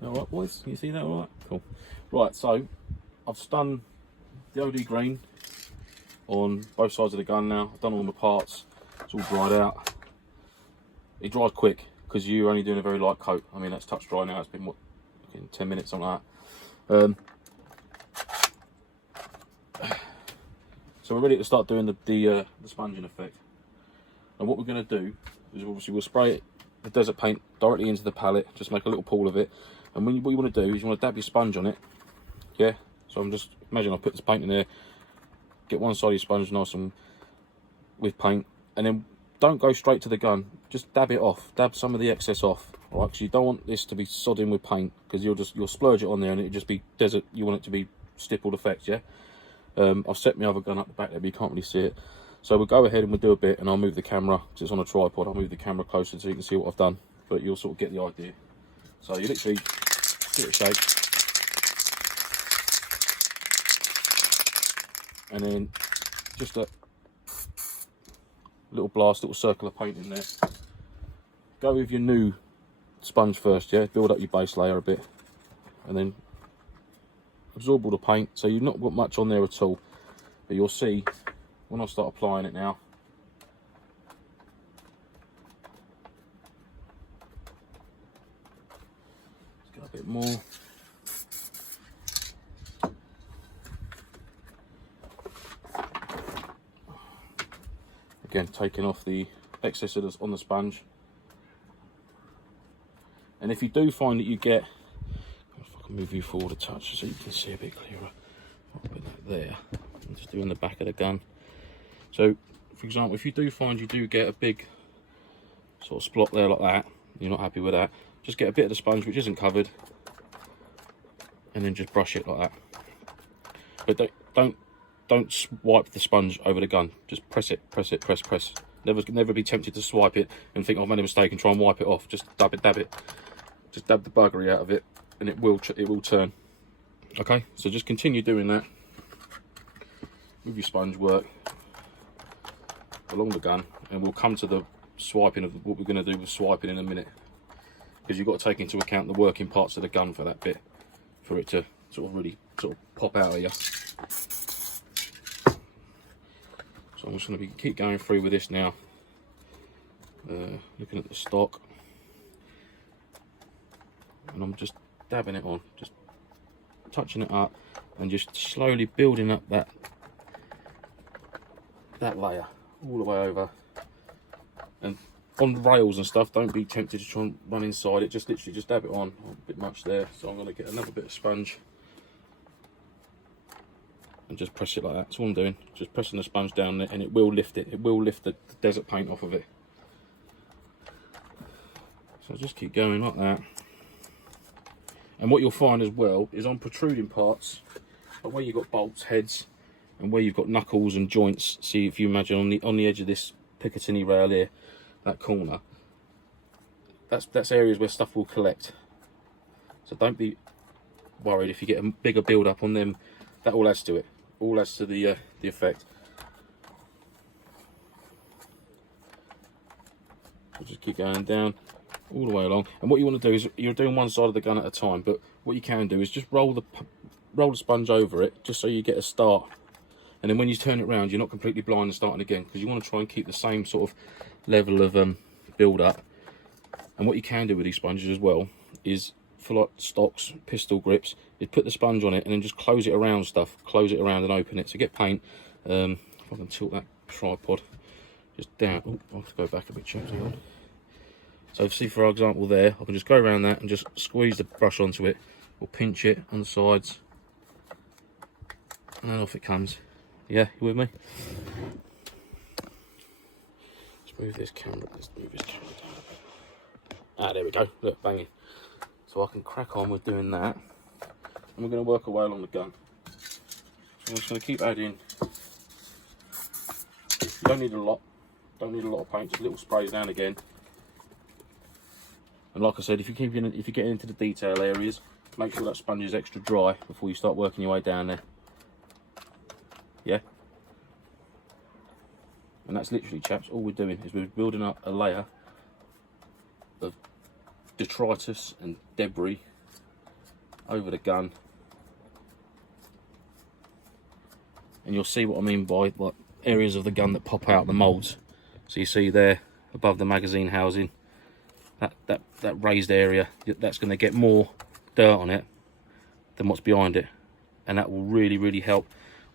Alright boys, can you see that alright? Cool. Right, so I've done the OD green on both sides of the gun now. I've done all my parts, it's all dried out. It dries quick because you're only doing a very light coat. I mean, that's touch dry now, it's been what, 10 minutes, something like that. So we're ready to start doing the sponging effect. And what we're going to do is obviously we'll spray the desert paint directly into the palette, just make a little pool of it. And what you want to do is you want to dab your sponge on it. Yeah, so I'm just, imagine I put this paint in there, get one side of your sponge nice and with paint, and then don't go straight to the gun, just dab it off, dab some of the excess off, all right? Because you don't want this to be sodding with paint, because you'll splurge it on there and it'll just be desert. You want it to be stippled effect, yeah. I've set my other gun up the back there, but you can't really see it. So we'll go ahead and we'll do a bit, and I'll move the camera, because it's on a tripod, I'll move the camera closer so you can see what I've done, but you'll sort of get the idea. So you literally give it a shake, and then just a little blast, little circle of paint in there. Go with your new sponge first, yeah, build up your base layer a bit, and then absorb all the paint, so you've not got much on there at all, but you'll see when I start applying it now. Let's get a bit more. Again, taking off the excess on the sponge. And if you do find that you get, if I can move you forward a touch so you can see a bit clearer, I'll put that there. I'm just doing the back of the gun. So, for example, if you do find you do get a big sort of splot there like that, you're not happy with that, just get a bit of the sponge which isn't covered, and then just brush it like that. But don't swipe the sponge over the gun. Just press it, press. Never be tempted to swipe it and think, oh, I've made a mistake, and try and wipe it off. Just dab it. Just dab the buggery out of it, and it will turn. Okay, so just continue doing that with your sponge work along the gun, and we'll come to the swiping of what we're going to do with swiping in a minute, because you've got to take into account the working parts of the gun for that bit, for it to sort of really sort of pop out of you. So I'm just going to keep going through with this now, looking at the stock, and I'm just dabbing it on, just touching it up, and just slowly building up that layer all the way over. And on rails and stuff, don't be tempted to try and run inside it, just literally just dab it on. A bit much there, so I'm going to get another bit of sponge and just press it like that. That's all I'm doing, just pressing the sponge down there, and it will lift it. It will lift the desert paint off of it. So just keep going like that. And what you'll find as well is on protruding parts, like where you've got bolts, heads, and where you've got knuckles and joints. See, if you imagine on the edge of this Picatinny rail here, that corner, that's areas where stuff will collect. So don't be worried if you get a bigger build up on them. That all adds to it. All adds to the effect. So just keep going down all the way along. And what you want to do is, you're doing one side of the gun at a time, but what you can do is just roll the sponge over it, just so you get a start. And then when you turn it around, you're not completely blind and starting again, because you want to try and keep the same sort of level of build up. And what you can do with these sponges as well is, for like stocks, pistol grips, is put the sponge on it and then just close it around stuff, close it around and open it. So get paint. If I can tilt that tripod just down. Oh, I'll have to go back a bit, chaps. So see, for example there, I can just go around that and just squeeze the brush onto it, or pinch it on the sides, and then off it comes. Yeah, you with me? Let's move this camera. Let's move this camera down. Ah, there we go. Look, banging. So I can crack on with doing that, and we're going to work our way along the gun. So I'm just going to keep adding. You don't need a lot. Don't need a lot of paint. Just little sprays down again. And like I said, if you get into the detail areas, make sure that sponge is extra dry before you start working your way down there. Yeah. And that's literally, chaps, all we're doing is we're building up a layer of detritus and debris over the gun. And you'll see what I mean by like areas of the gun that pop out, the moulds. So you see there above the magazine housing, that raised area, that's going to get more dirt on it than what's behind it, and that will really help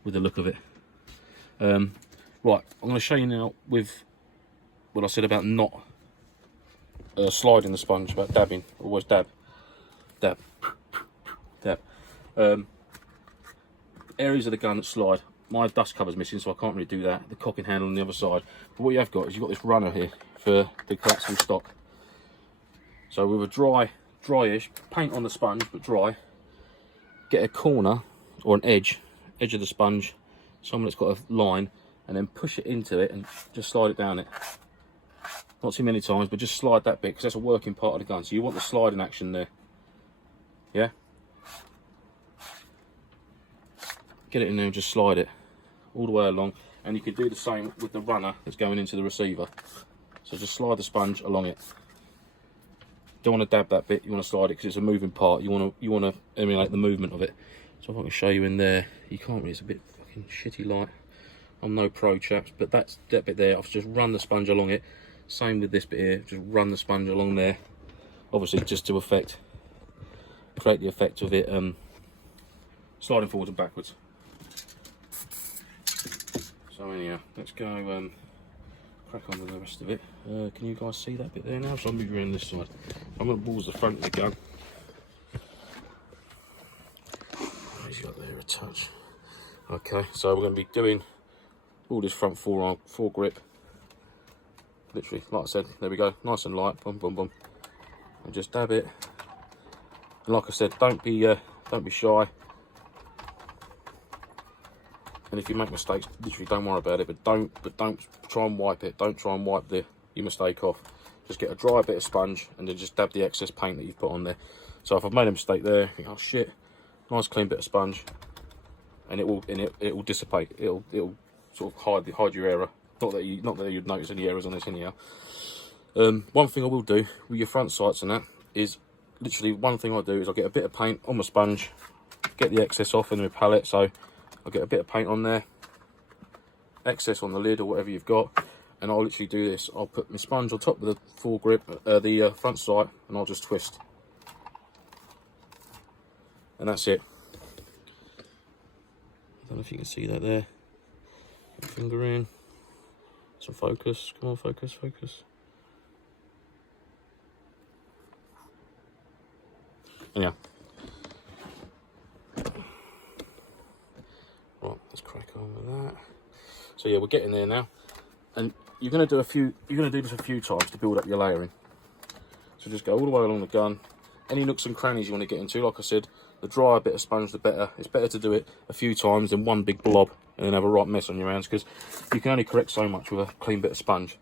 with the look of it. Right, I'm going to show you now with what I said about not sliding the sponge, about dabbing. Always dab. Areas of the gun that slide. My dust cover's missing, so I can't really do that. The cocking handle on the other side. But what you have got is you've got this runner here for the collapsible stock. So with a dryish, paint on the sponge, but dry, get a corner or an edge of the sponge, somewhere that's got a line, and then push it into it and just slide it down it. Not too many times, but just slide that bit, because that's a working part of the gun. So you want the sliding action there. Yeah? Get it in there and just slide it all the way along. And you can do the same with the runner that's going into the receiver. So just slide the sponge along it. Don't want to dab that bit, you want to slide it because it's a moving part. You want to emulate the movement of it. So if I can show you in there, you can't really, it's a bit fucking shitty light. I'm no pro, chaps, but that bit there, I've just run the sponge along it. Same with this bit here, just run the sponge along there. Obviously just to create the effect of it sliding forwards and backwards. So anyhow, let's go crack on with the rest of it. Can you guys see that bit there now? So I'll move you around this side. I'm going to balls the front of the gun. He's got there a touch. Okay, so we're going to be doing all this front fore grip. Literally, like I said, there we go, nice and light, boom, boom, boom, and just dab it. And like I said, don't be shy. And if you make mistakes, literally don't worry about it. But don't try and wipe it. Don't try and wipe your mistake off. Just get a dry bit of sponge and then just dab the excess paint that you've put on there. So if I've made a mistake there, think, oh shit, nice clean bit of sponge, and it will dissipate. It'll sort of hide your error. Not that you'd notice any errors on this anyhow. One thing I will do with your front sights and that is literally one thing I do is I get a bit of paint on my sponge, get the excess off in my palette. So I'll get a bit of paint on there, excess on the lid or whatever you've got, and I'll literally do this. I'll put my sponge on top of the fore grip, the front sight, and I'll just twist, and that's it. I don't know if you can see that there. Put my finger in. Some focus, come on, focus. Yeah. Right, let's crack on with that. So yeah, we're getting there now, and you're going to do this a few times to build up your layering. So just go all the way along the gun. Any nooks and crannies you want to get into, like I said, the drier bit of sponge, the better. It's better to do it a few times than one big blob and then have a right mess on your hands, because you can only correct so much with a clean bit of sponge.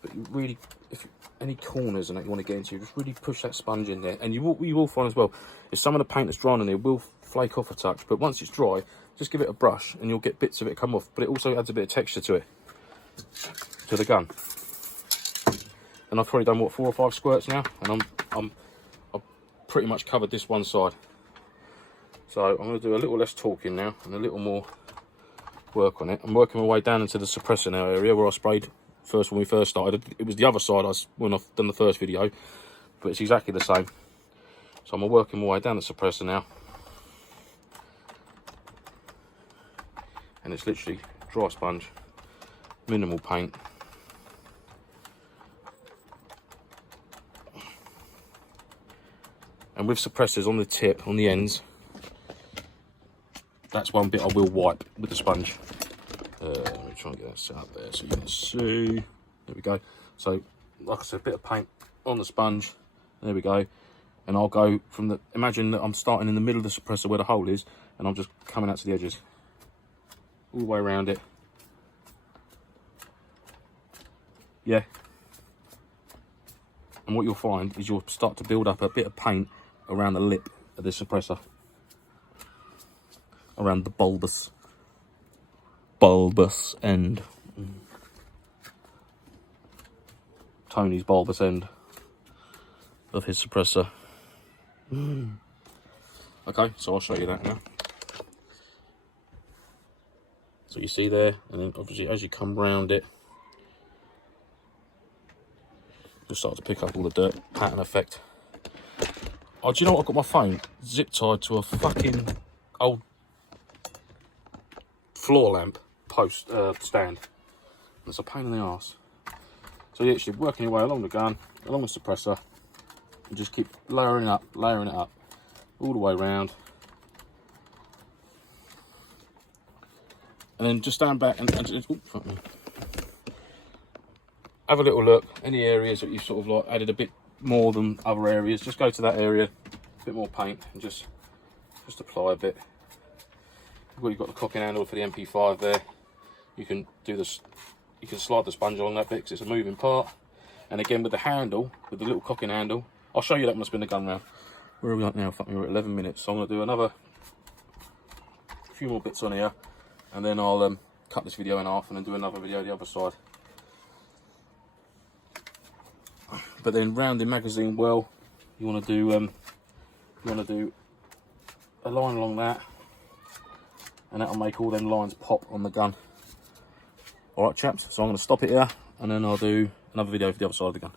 But you really, if any corners and that you want to get into, just really push that sponge in there. And you will find as well, if some of the paint that's dry on there will flake off a touch, but once it's dry, just give it a brush and you'll get bits of it come off. But it also adds a bit of texture to it, to the gun. And I've probably done what, 4 or 5 squirts now, and I've pretty much covered this one side. So I'm going to do a little less talking now and a little more work on it. I'm working my way down into the suppressor now area where I sprayed first when we first started. It was the other side when I've done the first video, but it's exactly the same. So I'm working my way down the suppressor now, and it's literally dry sponge, minimal paint. And with suppressors on the tip, on the ends, that's one bit I will wipe with the sponge. Let me try and get that set up there so you can see. There we go. So, like I said, a bit of paint on the sponge. There we go. And I'll go from the, imagine that I'm starting in the middle of the suppressor where the hole is, and I'm just coming out to the edges. All the way around it. Yeah. And what you'll find is you'll start to build up a bit of paint around the lip of the suppressor. Around the bulbous end. Tony's bulbous end of his suppressor. Okay, so I'll show you that now. So you see there, and then obviously as you come round it, you'll start to pick up all the dirt pattern effect. Oh, do you know what? I've got my phone zip tied to a fucking old floor lamp post stand. It's a pain in the arse. So you're actually working your way along the gun, along the suppressor, and just keep layering it up all the way around. And then just stand back and oh, fuck me. Have a little look. Any areas that you sort of like added a bit more than other areas, just go to that area, a bit more paint, and just apply a bit. You've got the cocking handle for the MP5 there. You can do this. You can slide the sponge along that bit because it's a moving part. And again with the handle, with the little cocking handle, I'll show you that when I spin the gun round. Where are we at now? Fuck me, we're at 11 minutes. So I'm going to do another few more bits on here, and then I'll cut this video in half and then do another video the other side. But then round the magazine well, you want to do a line along that, and that'll make all them lines pop on the gun. Alright chaps, so I'm going to stop it here, and then I'll do another video for the other side of the gun.